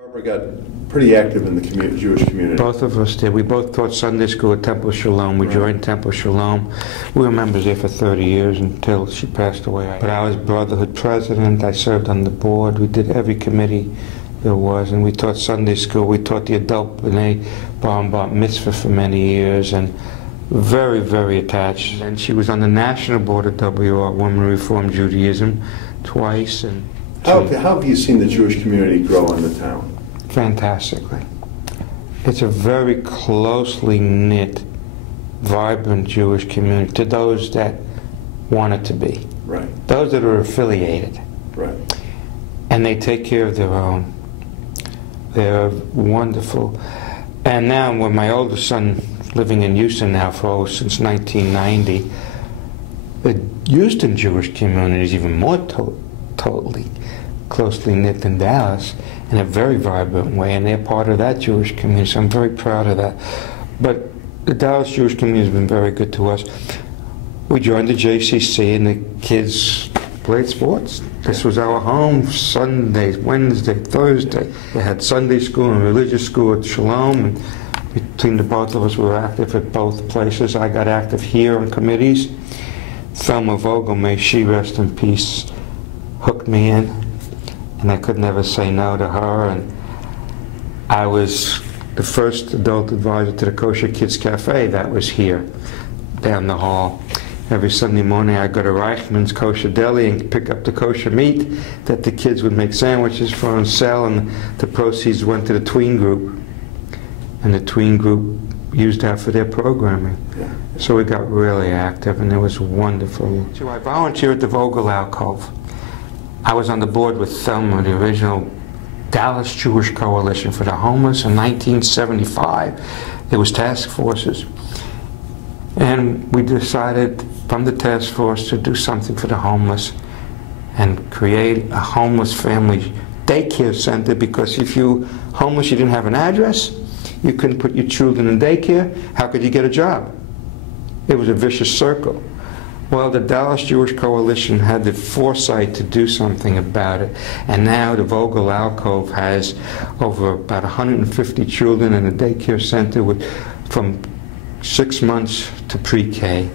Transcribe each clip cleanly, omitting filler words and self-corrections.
Barbara got pretty active in the Jewish community. Both of us did. We both taught Sunday school at Temple Shalom. We joined Temple Shalom. We were members there for 30 years until she passed away. But I was Brotherhood president. I served on the board. We did every committee there was, and we taught Sunday school. We taught the adult B'nai Bar and Bar Mitzvah for many years, and very, very attached. And she was on the national board of WR, Women Reform Judaism, twice. And how have you seen the Jewish community grow in the town? Fantastically. It's a very closely knit, vibrant Jewish community to those that want it to be. Right. Those that are affiliated. Right. And they take care of their own. They're wonderful. And now, with my oldest son living in Houston now since 1990, the Houston Jewish community is even more totally closely knit than Dallas in a very vibrant way, and they're part of that Jewish community, so I'm very proud of that. But the Dallas Jewish community has been very good to us. We joined the JCC, and the kids played sports. This was our home, Sundays, Wednesday, Thursday. We had Sunday school and religious school at Shalom, and between the both of us, we were active at both places. I got active here on committees. Thelma Vogel, may she rest in peace, hooked me in, and I could never say no to her. And I was the first adult advisor to the Kosher Kids Cafe that was here, down the hall. Every Sunday morning I'd go to Reichman's Kosher Deli and pick up the kosher meat that the kids would make sandwiches for and sell, and the proceeds went to the tween group. And the tween group used that for their programming. Yeah. So we got really active, and it was wonderful. So I volunteered at the Vogel Alcove. I was on the board with Thelma, the original Dallas Jewish Coalition for the Homeless. In 1975, there was task forces. And we decided from the task force to do something for the homeless and create a homeless family daycare center, because if you homeless, you didn't have an address, you couldn't put your children in daycare, how could you get a job? It was a vicious circle. Well, the Dallas Jewish Coalition had the foresight to do something about it, and now the Vogel Alcove has over about 150 children in a daycare center with from 6 months to pre-K,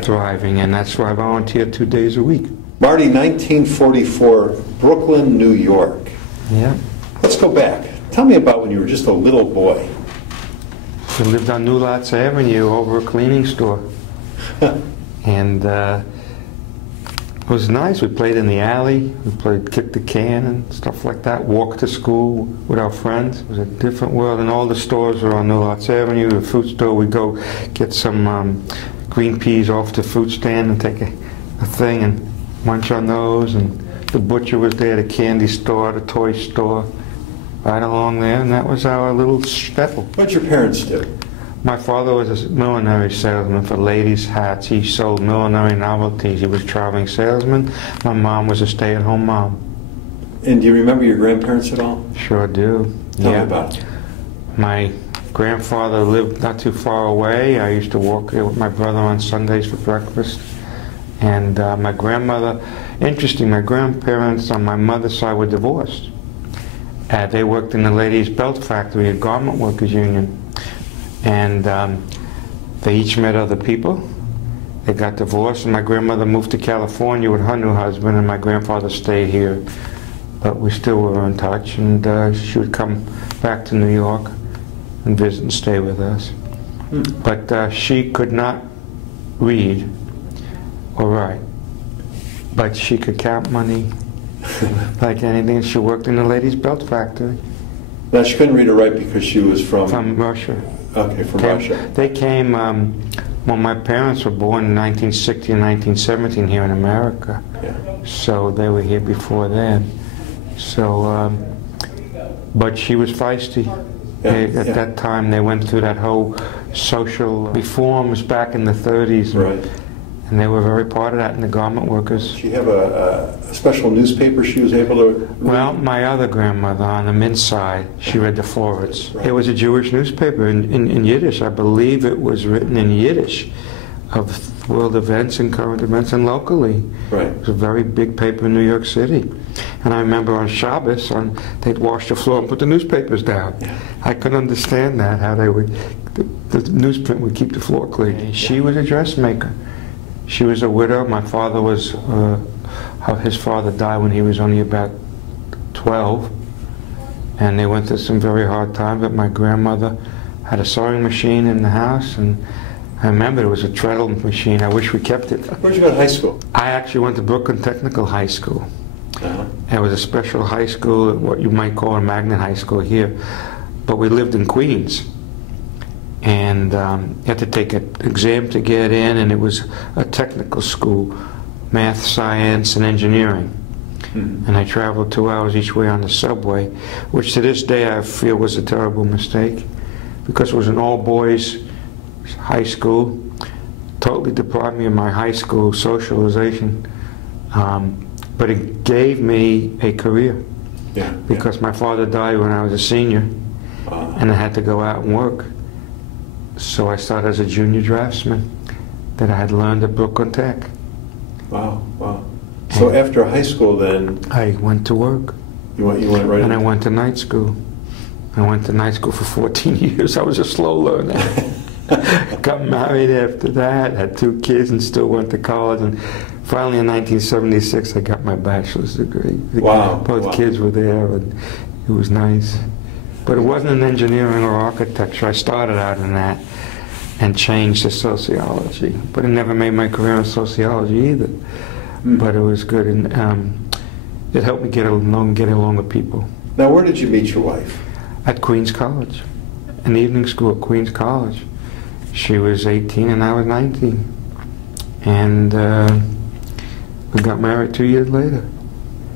thriving, and that's why I volunteer 2 days a week. Marty, 1944, Brooklyn, New York. Yeah. Let's go back. Tell me about when you were just a little boy. We lived on New Lots Avenue over a cleaning store. And it was nice. We played in the alley. We played kick the can and stuff like that. Walked to school with our friends. It was a different world. And all the stores were on New Lots Avenue. The fruit store, we'd go get some green peas off the fruit stand and take a thing and munch on those. And the butcher was there, the candy store, the toy store, right along there. And that was our little shtetl. What did your parents do? My father was a millinery salesman for ladies' hats. He sold millinery novelties. He was a traveling salesman. My mom was a stay-at-home mom. And do you remember your grandparents at all? Sure do. Tell me about it. My grandfather lived not too far away. I used to walk there with my brother on Sundays for breakfast. And my grandmother, interesting, my grandparents on my mother's side were divorced. They worked in the ladies' belt factory, a garment workers union. And they each met other people. They got divorced, and my grandmother moved to California with her new husband, and my grandfather stayed here. But we still were in touch, and she would come back to New York and visit and stay with us. But she could not read or write, but she could count money like anything. She worked in the ladies' belt factory. Now, she couldn't read or write because she was from Russia. Okay, from Russia. They came when my parents were born in 1960 and 1917 here in America. Yeah. So they were here before then. So, but she was feisty. At that time, they went through that whole social reforms back in the 30s. Right. And they were very part of that in the garment workers. Did she have a special newspaper she was able to read? Well, my other grandmother on the Mintz side, she read the Forwards. Right. It was a Jewish newspaper in Yiddish. I believe it was written in Yiddish of world events and current events, and locally. Right. It was a very big paper in New York City. And I remember on Shabbos, they'd wash the floor and put the newspapers down. Yeah. I couldn't understand that, how they would, the newsprint would keep the floor clean. Yeah. She was a dressmaker. She was a widow. My father was, his father died when he was only about 12. And they went through some very hard times, but my grandmother had a sewing machine in the house, and I remember it was a treadle machine. I wish we kept it. Where'd you go to high school? I actually went to Brooklyn Technical High School. Uh-huh. It was a special high school, what you might call a magnet high school here. But we lived in Queens. And you had to take an exam to get in, and it was a technical school, math, science, and engineering. Mm-hmm. And I traveled 2 hours each way on the subway, which to this day I feel was a terrible mistake, because it was an all-boys high school, totally deprived me of my high school socialization, but it gave me a career, because my father died when I was a senior, and I had to go out and work. So I started as a junior draftsman that I had learned at Brooklyn Tech. Wow, wow. So after high school then... I went to work. You went right And I went to night school. I went to night school for 14 years. I was a slow learner. Got married after that, had 2 kids, and still went to college. And finally in 1976 I got my bachelor's degree. Wow. Both kids were there, and it was nice. But it wasn't in engineering or architecture. I started out in that and changed to sociology. But it never made my career in sociology either. But it was good, and it helped me get along with people. Now, where did you meet your wife? At Queens College, an evening school at Queens College. She was 18 and I was 19. And we got married 2 years later.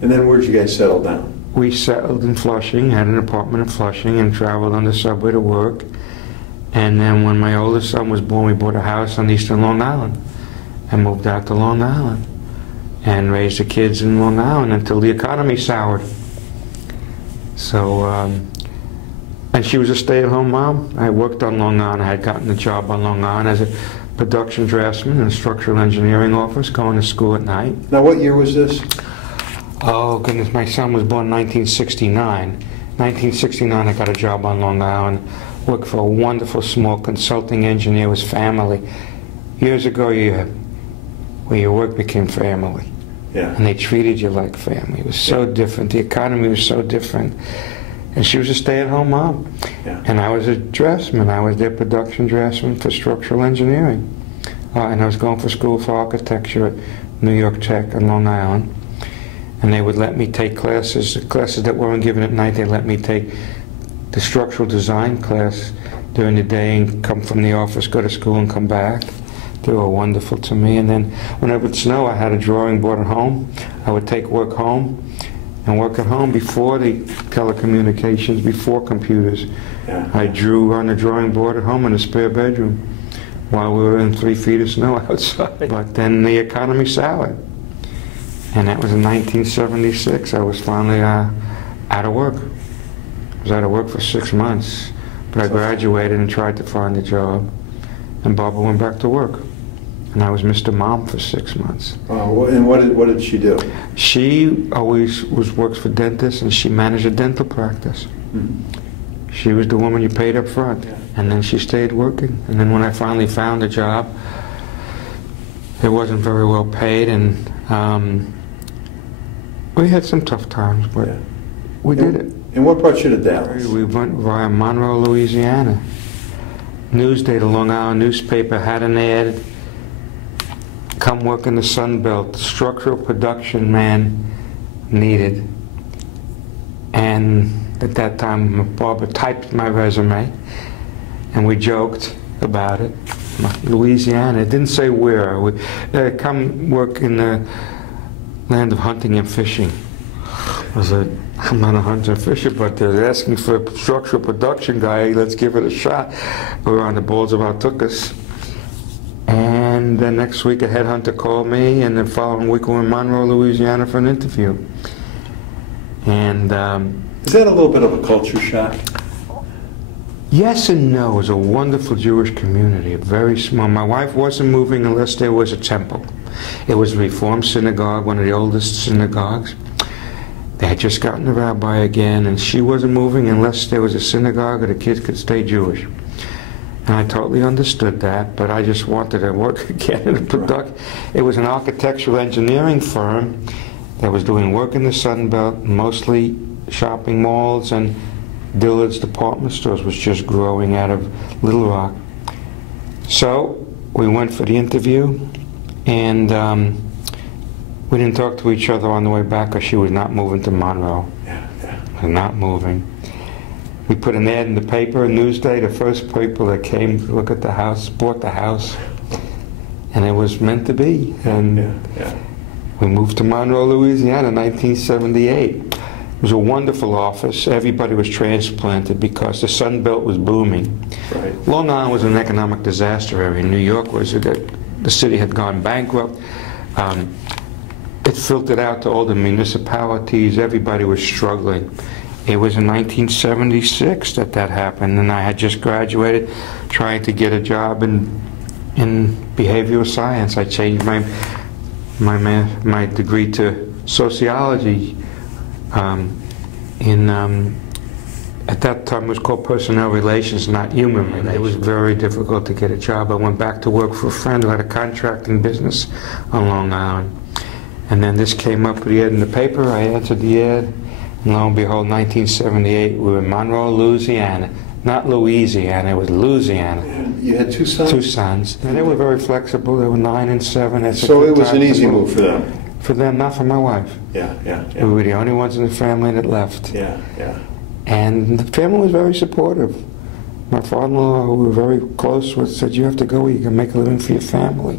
And then where'd you guys settle down? We settled in Flushing, had an apartment in Flushing, and traveled on the subway to work. And then when my oldest son was born, we bought a house on Eastern Long Island and moved out to Long Island and raised the kids in Long Island until the economy soured. So, and she was a stay-at-home mom. I worked on Long Island. I had gotten a job on Long Island as a production draftsman in a structural engineering office, going to school at night. Now, what year was this? Oh, goodness, my son was born in 1969. 1969, I got a job on Long Island, worked for a wonderful small consulting engineer with family. Years ago, where your work became family. Yeah. And they treated you like family. It was so different. The economy was so different. And she was a stay-at-home mom. Yeah. And I was a draftsman. I was their production draftsman for structural engineering. And I was going for school for architecture at New York Tech on Long Island. And they would let me take classes that weren't given at night. They let me take the structural design class during the day and come from the office, go to school, and come back. They were wonderful to me. And then when it would snow, I had a drawing board at home. I would take work home and work at home before the telecommunications, before computers. Yeah. I drew on the drawing board at home in the spare bedroom while we were in 3 feet of snow outside. But then the economy soured. And that was in 1976. I was finally out of work. I was out of work for 6 months. But I graduated and tried to find a job. And Barbara went back to work. And I was Mr. Mom for 6 months. And what did she do? She always works for dentists, and she managed a dental practice. Mm-hmm. She was the woman you paid up front. Yeah. And then she stayed working. And then when I finally found a job, it wasn't very well paid, and we had some tough times, but we did it. And what brought you to Dallas? We went via Monroe, Louisiana. Newsday, the Long Island newspaper, had an ad, come work in the Sun Belt, structural production man needed. And at that time, Barbara typed my resume, and we joked about it. Louisiana, it didn't say where. Come work in the land of hunting and fishing. I said, I'm not a hunter and fisher, but they're asking for a structural production guy. Let's give it a shot. We were on the balls of our tuchus. And the next week, a headhunter called me, and the following week, we were in Monroe, Louisiana for an interview. And is that a little bit of a culture shock? Yes and no. It was a wonderful Jewish community, very small. My wife wasn't moving unless there was a temple. It was a Reform synagogue, one of the oldest synagogues. They had just gotten a rabbi again, and she wasn't moving unless there was a synagogue or the kids could stay Jewish. And I totally understood that, but I just wanted to work again in the production. It was an architectural engineering firm that was doing work in the Sun Belt, mostly shopping malls, and Dillard's department stores was just growing out of Little Rock. So we went for the interview, and we didn't talk to each other on the way back because she was not moving to Monroe. Not moving. We put an ad in the paper, Newsday. The first people that came to look at the house bought the house, and it was meant to be. And we moved to Monroe, Louisiana in 1978. It was a wonderful office. Everybody was transplanted because the Sun Belt was booming. Right. Long Island was an economic disaster area. New York was the city had gone bankrupt. It filtered out to all the municipalities. Everybody was struggling. It was in 1976 that happened, and I had just graduated, trying to get a job in behavioral science. I changed my degree to sociology. At that time it was called personnel relations, not human relations. It was very difficult to get a job. I went back to work for a friend who had a contracting business on Long Island. And then this came up with the ad in the paper. I answered the ad, and lo and behold, 1978, we were in Monroe, Louisiana. Not Louisiana, it was Louisiana. You had two sons? 2 sons. And they were very flexible. They were 9 and 7. So it was an easy move for them? For them, not for my wife. Yeah. We were the only ones in the family that left. Yeah. And the family was very supportive. My father-in-law, who we were very close with, said, you have to go where you can make a living for your family.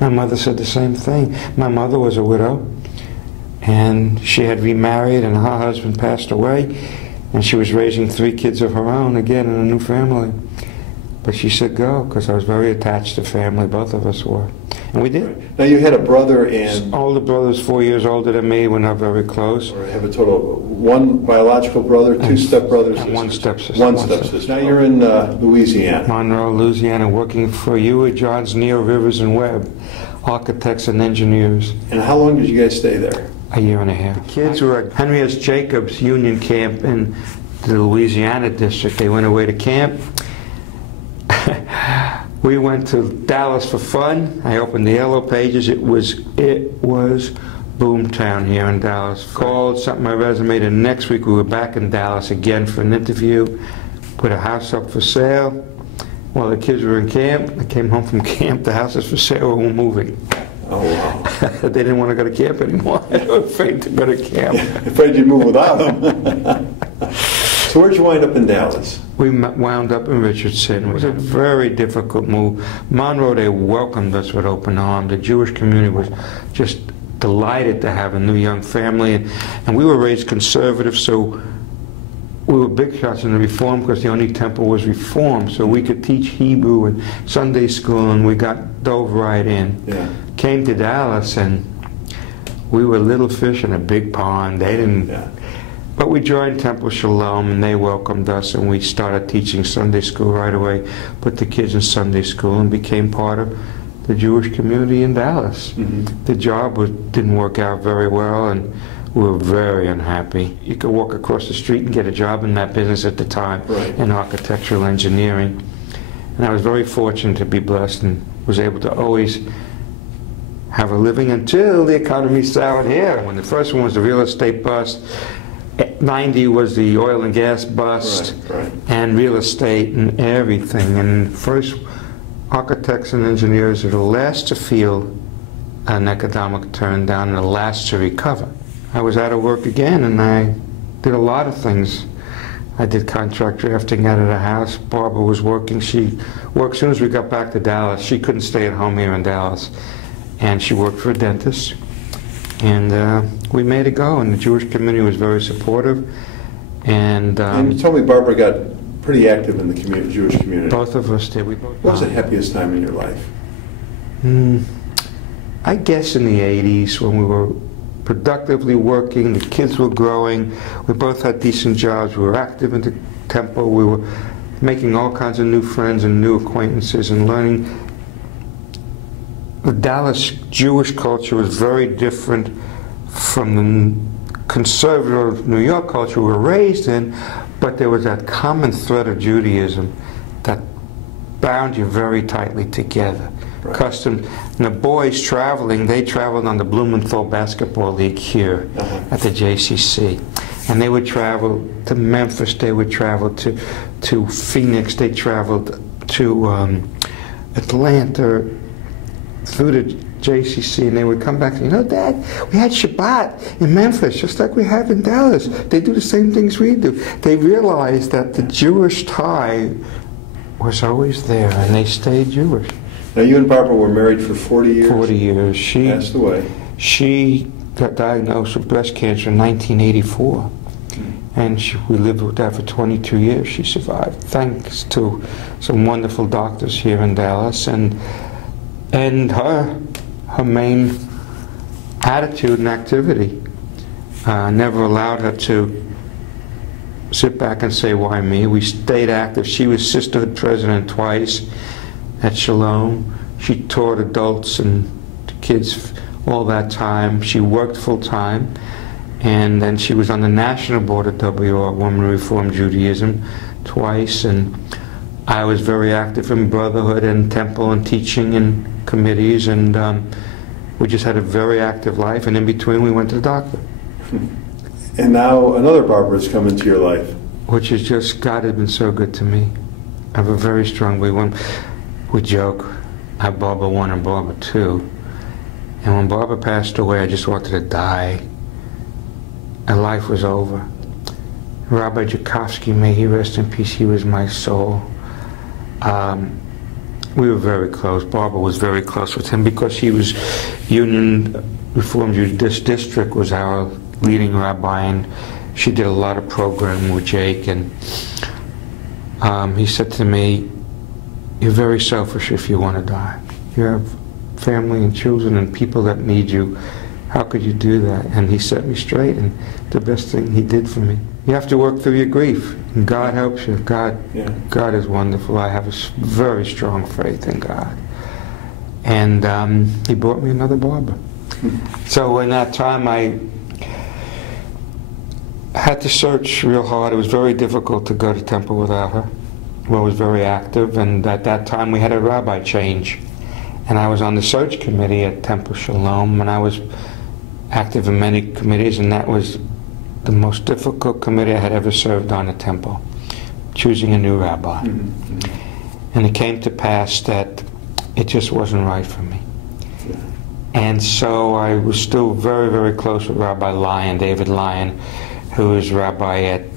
My mother said the same thing. My mother was a widow, and she had remarried, and her husband passed away, and she was raising 3 kids of her own, again, in a new family. But she said go, because I was very attached to family, both of us were. And we did. Now you had a brother and... Older brother's 4 years older than me. We're not very close. I have a total of 1 biological brother, 2 stepbrothers, and 1 stepsister. 1 stepsister. Now you're in Louisiana. Monroe, Louisiana, working for Ewart, Johns, Neal, Rivers, and Webb, architects and engineers. And how long did you guys stay there? A year and a half. The kids were at Henry S. Jacobs Union Camp in the Louisiana district. They went away to camp. We went to Dallas for fun. I opened the Yellow Pages. It was boomtown here in Dallas. Called, sent my resume. The next week we were back in Dallas again for an interview. Put a house up for sale. While the kids were in camp, I came home from camp. The house is for sale. We're moving. Oh, wow. They didn't want to go to camp anymore. They were afraid to go to camp. Afraid you'd move without them. So where'd you wind up in Dallas? We wound up in Richardson. It was a very difficult move. Monroe, they welcomed us with open arms. The Jewish community was just delighted to have a new young family. And we were raised conservative, so we were big shots in the Reform because the only temple was Reform. So we could teach Hebrew and Sunday school, and we dove right in. Yeah. Came to Dallas, and we were little fish in a big pond. They didn't... Yeah. But we joined Temple Shalom, and they welcomed us, and we started teaching Sunday school right away, put the kids in Sunday school, and became part of the Jewish community in Dallas. Mm-hmm. The job didn't work out very well, and we were very unhappy. You could walk across the street and get a job in that business at the time, right, in architectural engineering. And I was very fortunate to be blessed and was able to always have a living until the economy soured here. When the first one was the real estate bust, 90 was the oil and gas bust, right. And real estate and everything. And first, architects and engineers are the last to feel an economic turn down and the last to recover. I was out of work again, and I did a lot of things. I did contract drafting out of the house. Barbara was working. She worked as soon as we got back to Dallas. She couldn't stay at home here in Dallas. And she worked for a dentist. And we made it go, and the Jewish community was very supportive. And you told me Barbara got pretty active in the Jewish community. Both of us did. What was the happiest time in your life? I guess in the 80s, when we were productively working, the kids were growing, we both had decent jobs, we were active in the temple, we were making all kinds of new friends and new acquaintances and learning. The Dallas Jewish culture was very different from the conservative New York culture we were raised in, but there was that common thread of Judaism that bound you very tightly together. Right. Custom. And the boys traveling, they traveled on the Blumenthal Basketball League here at the JCC. And they would travel to Memphis, they would travel to Phoenix, they traveled to Atlanta through the JCC, and they would come back and, you know, Dad, we had Shabbat in Memphis, just like we have in Dallas. They do the same things we do. They realized that the Jewish tie was always there, and they stayed Jewish. Now, you and Barbara were married for 40 years? 40 years. She passed away. She got diagnosed with breast cancer in 1984. And we lived with that for 22 years. She survived, thanks to some wonderful doctors here in Dallas. And her main attitude and activity never allowed her to sit back and say, why me? We stayed active. She was sisterhood president twice at Shalom. She taught adults and kids all that time. She worked full time. And then she was on the national board of WR, Women Reform Judaism, twice. And I was very active in Brotherhood and Temple and teaching and committees. And we just had a very active life. And in between, we went to the doctor. And now another Barbara has come into your life. Which is just, God has been so good to me. I have a very strong belief. We joke, I have Barbara 1 and Barbara 2. And when Barbara passed away, I just wanted to die. And life was over. Rabbi Jakovsky, may he rest in peace, he was my soul. We were very close. Barbara was very close with him because he was Union Reform Jewish District was our leading rabbi, and she did a lot of programming with Jake. And he said to me, you're very selfish if you want to die. You have family and children and people that need you. How could you do that? And he set me straight, and the best thing he did for me. You have to work through your grief, and God helps you. God is wonderful. I have a very strong faith in God. And he brought me another Barbara. So in that time, I had to search real hard. It was very difficult to go to temple without her. I was very active, and at that time we had a rabbi change. And I was on the search committee at Temple Shalom, and I was active in many committees, and that was the most difficult committee I had ever served on at Temple, choosing a new rabbi. And it came to pass that it just wasn't right for me. And so I was still very, very close with Rabbi Lyon, David Lyon, who is rabbi at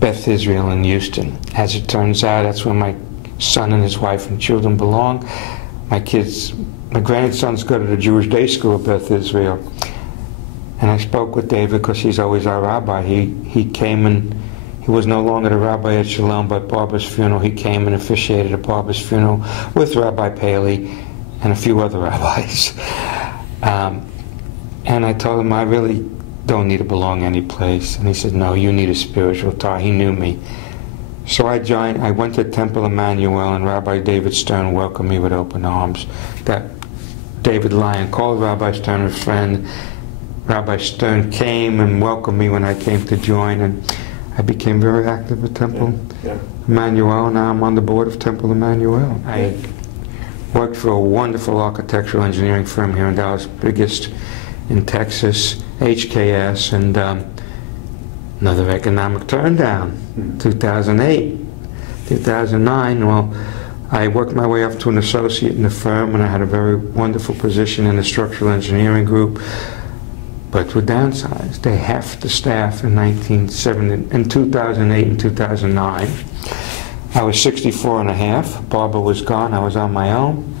Beth Israel in Houston. As it turns out, that's where my son and his wife and children belong. My grandsons go to the Jewish day school at Beth Israel. And I spoke with David because he's always our rabbi. He came, and he was no longer the rabbi at Shalom, but Barbara's funeral. He came and officiated at Barbara's funeral with Rabbi Paley and a few other rabbis. And I told him I really don't need to belong any place. And he said, no, you need a spiritual tie. He knew me. So I went to Temple Emmanuel, and Rabbi David Stern welcomed me with open arms. That David Lyon called Rabbi Stern a friend. Rabbi Stern came and welcomed me when I came to join, and I became very active at Temple Emmanuel. Now I'm on the board of Temple Emmanuel. I worked for a wonderful architectural engineering firm here in Dallas, biggest in Texas, HKS, and another economic turndown, 2008, 2009. Well, I worked my way up to an associate in the firm, and I had a very wonderful position in the structural engineering group. But with downsides, they halved the staff in 2008 and 2009. I was 64 and a half. Barbara was gone. I was on my own.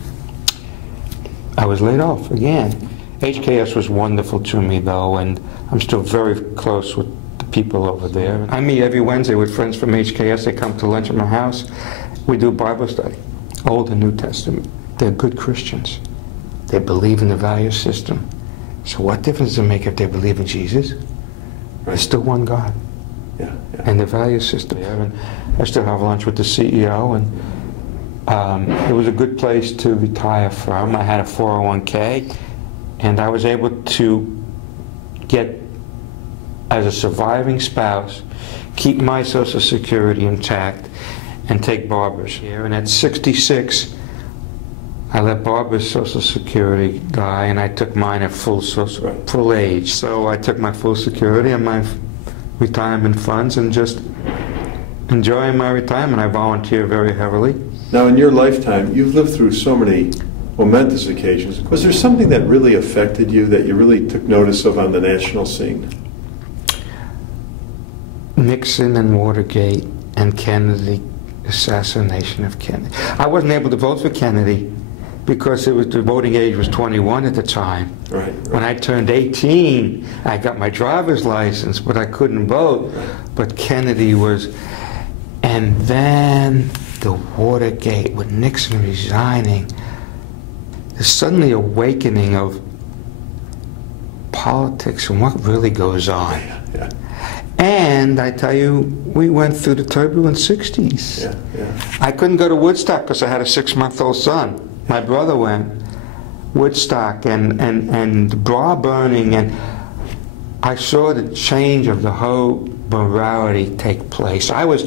I was laid off again. HKS was wonderful to me, though, and I'm still very close with the people over there. I meet every Wednesday with friends from HKS. They come to lunch at my house. We do Bible study, Old and New Testament. They're good Christians. They believe in the value system. So what difference does it make if they believe in Jesus? There's still one God. Yeah. And the value system there. And I still have lunch with the CEO, and it was a good place to retire from. I had a 401k, and I was able to get, as a surviving spouse, keep my Social Security intact and take Barbara's. And at 66, I let Barbara's Social Security die, and I took mine at full age. So I took my full security and my retirement funds and just enjoying my retirement. I volunteer very heavily. Now, in your lifetime, you've lived through so many momentous occasions. Was there something that really affected you, that you really took notice of on the national scene? Nixon and Watergate and Kennedy, assassination of Kennedy. I wasn't able to vote for Kennedy because the voting age was 21 at the time. Right. When I turned 18, I got my driver's license, but I couldn't vote. Right. But Kennedy was, and then the Watergate with Nixon resigning, the suddenly awakening of politics and what really goes on. Yeah. And I tell you, we went through the turbulent 60s. Yeah. I couldn't go to Woodstock because I had a 6-month-old son. My brother went. Woodstock and bra burning, and I saw the change of the whole morality take place. I was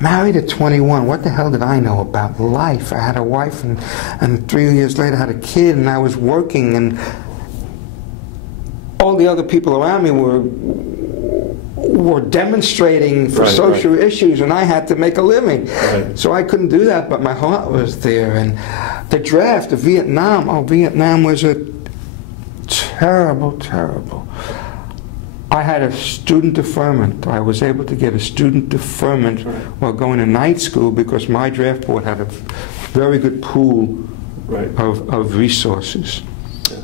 married at 21. What the hell did I know about life? I had a wife, and 3 years later I had a kid, and I was working, and all the other people around me were demonstrating for social issues, and I had to make a living. Right. So I couldn't do that, but my heart was there. And the draft of Vietnam, Vietnam was a terrible. I had a student deferment. I was able to get a student deferment while going to night school because my draft board had a very good pool of resources. Yeah.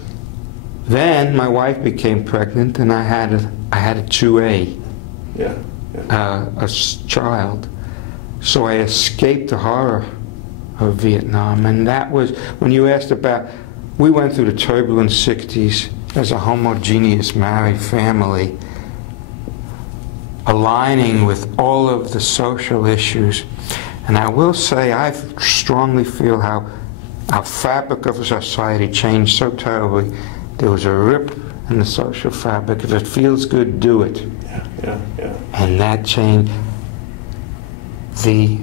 Then my wife became pregnant, and I had a 2A. A child. So I escaped the horror of Vietnam, and that was, when you asked about, we went through the turbulent 60s as a homogeneous married family, aligning with all of the social issues. And I will say, I strongly feel how our fabric of society changed so terribly. There was a rip in the social fabric. If it feels good, do it. Yeah. And that changed. The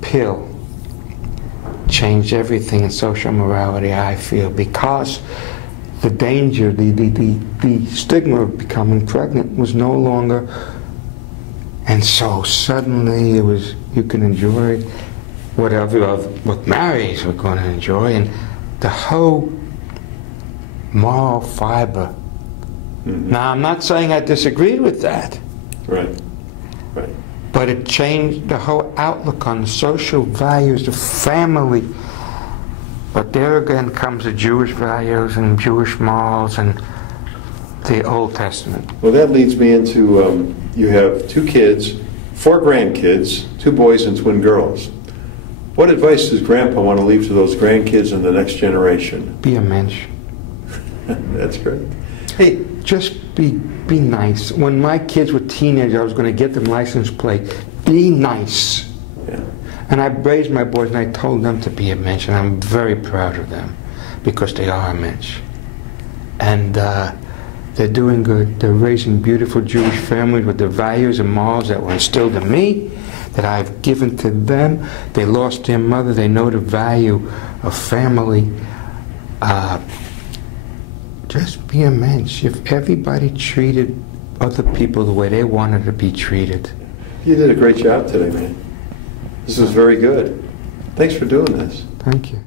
pill changed everything in social morality, I feel, because the danger, the stigma of becoming pregnant was no longer, and so suddenly it was, you can enjoy whatever what marrieds were going to enjoy, and the whole moral fiber. Now, I'm not saying I disagreed with that. Right. But it changed the whole outlook on social values, the family. But there again comes the Jewish values and Jewish morals and the Old Testament. Well, that leads me into, you have 2 kids, 4 grandkids, 2 boys and twin girls. What advice does Grandpa want to leave to those grandkids and the next generation? Be a mensch. That's great. Hey, just be nice. When my kids were teenagers, I was going to get them license plate. Be nice. Yeah. And I raised my boys, and I told them to be a mensch, and I'm very proud of them because they are a mensch. And they're doing good. They're raising beautiful Jewish families with the values and morals that were instilled in me, that I've given to them. They lost their mother. They know the value of family. Just be a mensch. If everybody treated other people the way they wanted to be treated. You did a great job today, man. This was very good. Thanks for doing this. Thank you.